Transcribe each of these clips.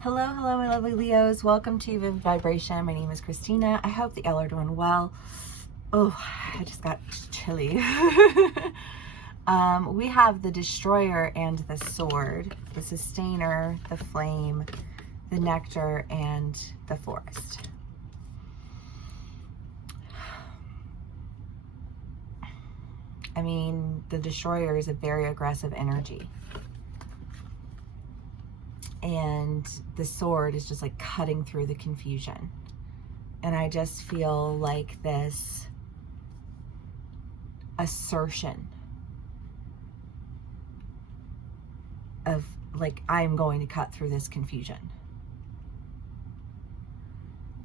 Hello, hello, my lovely Leos. Welcome to Vivid Vibration. My name is Christina. I hope that y'all are doing well. Oh, I just got chilly. We have the Destroyer and the Sword, the Sustainer, the Flame, the Nectar, and the Forest. I mean, the Destroyer is a very aggressive energy. And the Sword is just like cutting through the confusion. And I just feel like this assertion of like, I'm going to cut through this confusion.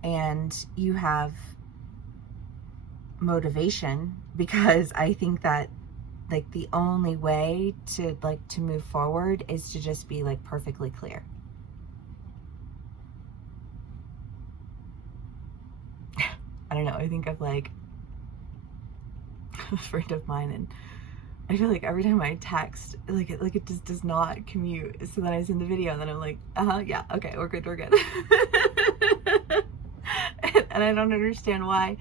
And you have motivation, because I think that like the only way to move forward is to just be like perfectly clear. I don't know, I think of like a friend of mine, and I feel like every time I text, like it just does not commute. So then I send the video, and then I'm like, yeah, okay, we're good. And I don't understand why.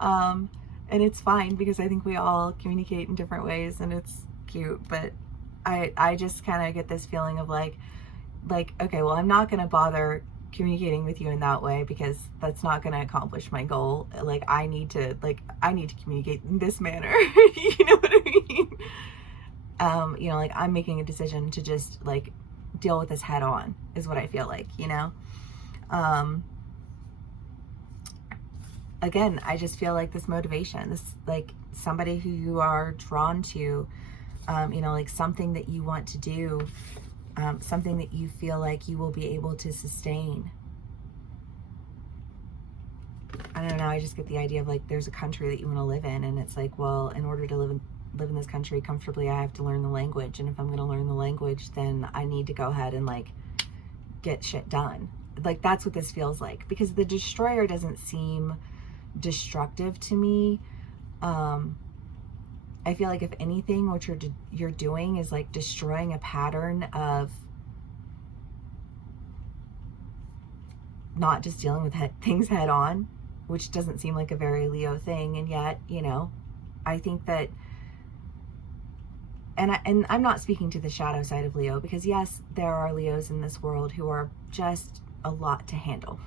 And it's fine, because I think we all communicate in different ways, and it's cute. But I just kind of get this feeling of like, okay, well, I'm not going to bother communicating with you in that way, because that's not going to accomplish my goal. Like, I need to communicate in this manner. You know what I mean? You know, like, I'm making a decision to just like deal with this head on, is what I feel like, you know? Again, I just feel like this motivation, this like somebody who you are drawn to, you know, like something that you want to do, something that you feel like you will be able to sustain. I don't know, I just get the idea of like there's a country that you want to live in, and it's like, well, in order to live in this country comfortably, I have to learn the language. And if I'm going to learn the language, then I need to go ahead and like get shit done. Like, that's what this feels like, because the Destroyer doesn't seem destructive to me. I feel like if anything, what you're doing is like destroying a pattern of not just dealing with things head on, which doesn't seem like a very Leo thing. And yet, you know, I think that, and I'm not speaking to the shadow side of Leo, because yes, there are Leos in this world who are just a lot to handle.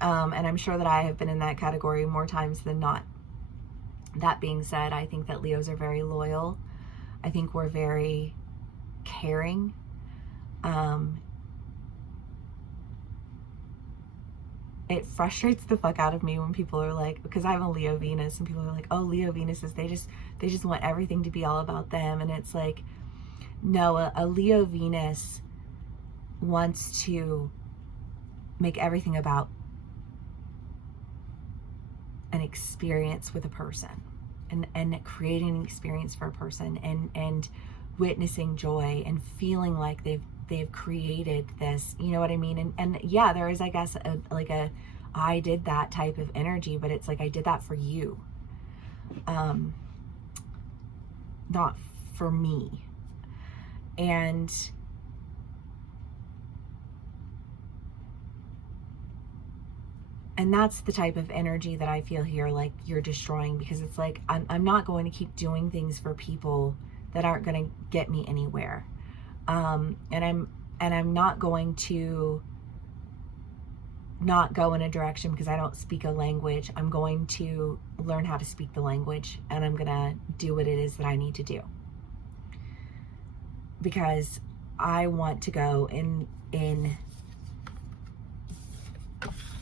And I'm sure that I have been in that category more times than not. That being said, I think that Leos are very loyal. I think we're very caring. It frustrates the fuck out of me when people are like, because I'm a Leo Venus, and people are like, oh, Leo Venuses, they just want everything to be all about them. And it's like, no, a Leo Venus wants to make everything about an experience with a person, and creating an experience for a person, and witnessing joy and feeling like they've created this, you know what I mean? And yeah, there is, I guess, a I did that type of energy, but it's like, I did that for you, not for me. And that's the type of energy that I feel here, like you're destroying, because it's like, I'm not going to keep doing things for people that aren't going to get me anywhere. And I'm not going to not go in a direction because I don't speak a language. I'm going to learn how to speak the language, and I'm going to do what it is that I need to do, because I want to go in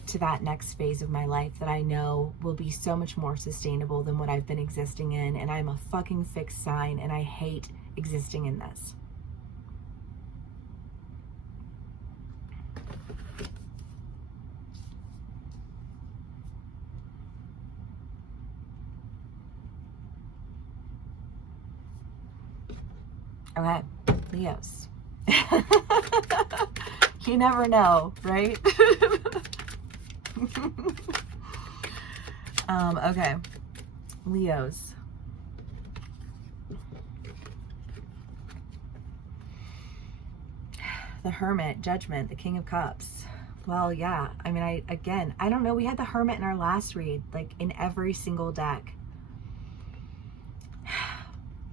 to that next phase of my life that I know will be so much more sustainable than what I've been existing in. And I'm a fucking fixed sign, and I hate existing in this. Okay, Leos. You never know, right? Okay, Leos. The Hermit, Judgment, the King of Cups. Well, yeah, I mean, I don't know. We had the Hermit in our last read, like in every single deck.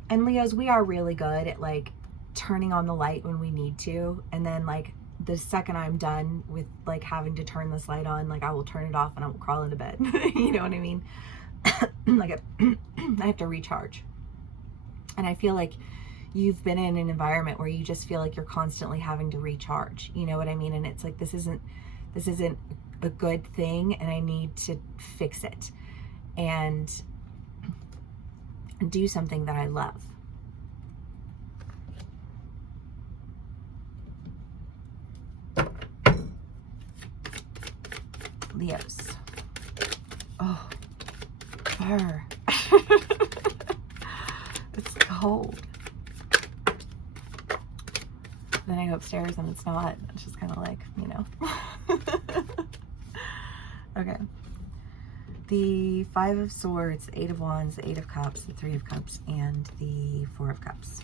And Leos, we are really good at like turning on the light when we need to. And then like the second I'm done with like having to turn this light on, like I will turn it off and I will crawl into bed. You know what I mean? Like I have to recharge. And I feel like you've been in an environment where you just feel like you're constantly having to recharge. You know what I mean? And it's like, this isn't a good thing, and I need to fix it and do something that I love. Leos. Oh, fur. It's cold. Then I go upstairs and it's not. It's just kind of like, you know. Okay. The Five of Swords, Eight of Wands, the Eight of Cups, the Three of Cups, and the Four of Cups.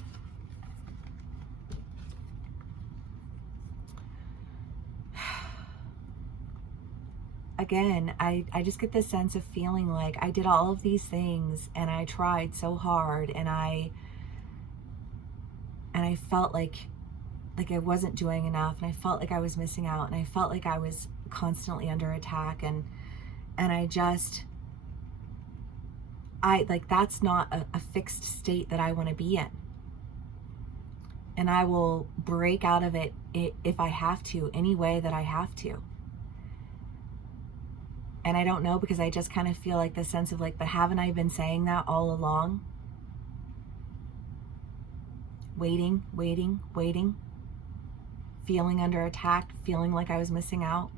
Again, I just get this sense of feeling like I did all of these things and I tried so hard, and I felt like I wasn't doing enough, and I felt like I was missing out, and I felt like I was constantly under attack, and like that's not a fixed state that I want to be in. And I will break out of it if I have to, any way that I have to. And I don't know, because I just kind of feel like the sense of like, but haven't I been saying that all along? Waiting, waiting, waiting. Feeling under attack, feeling like I was missing out.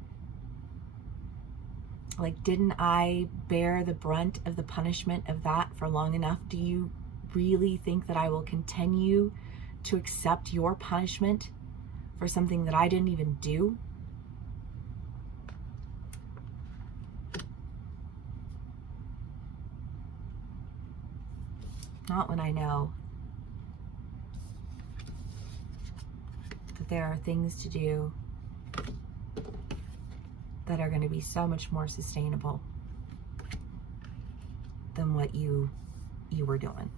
Like, didn't I bear the brunt of the punishment of that for long enough? Do you really think that I will continue to accept your punishment for something that I didn't even do? Not when I know that there are things to do that are going to be so much more sustainable than what you were doing.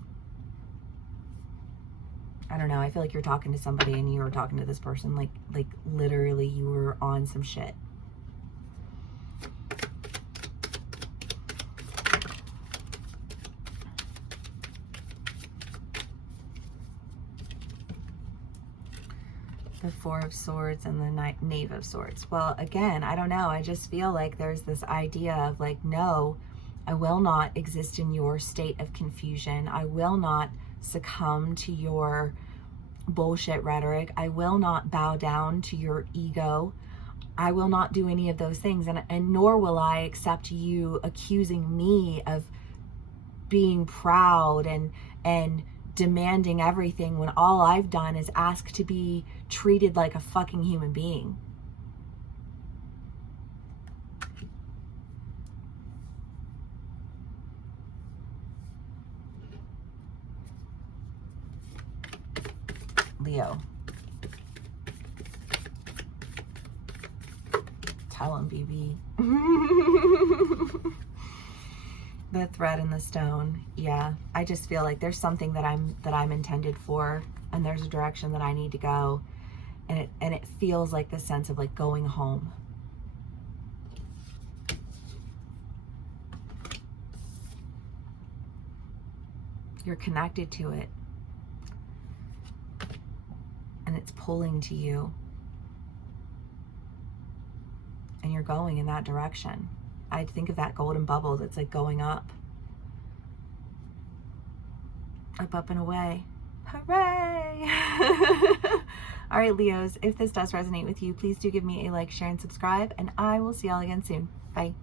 I don't know. I feel like you're talking to somebody and you were talking to this person like literally you were on some shit. The Four of Swords and the Knave of Swords. Well, again, I don't know. I just feel like there's this idea of like, no, I will not exist in your state of confusion. I will not succumb to your bullshit rhetoric. I will not bow down to your ego. I will not do any of those things. And nor will I accept you accusing me of being proud and demanding everything when all I've done is ask to be treated like a fucking human being. Leo. Tell him, BB. The thread and the stone. Yeah, I just feel like there's something that I'm intended for, and there's a direction that I need to go, and it feels like the sense of like going home. You're connected to it, and it's pulling to you, and you're going in that direction. I think of that golden bubble that's like going up. Up and away. Hooray! All right, Leos, if this does resonate with you, please do give me a like, share, and subscribe, and I will see y'all again soon. Bye.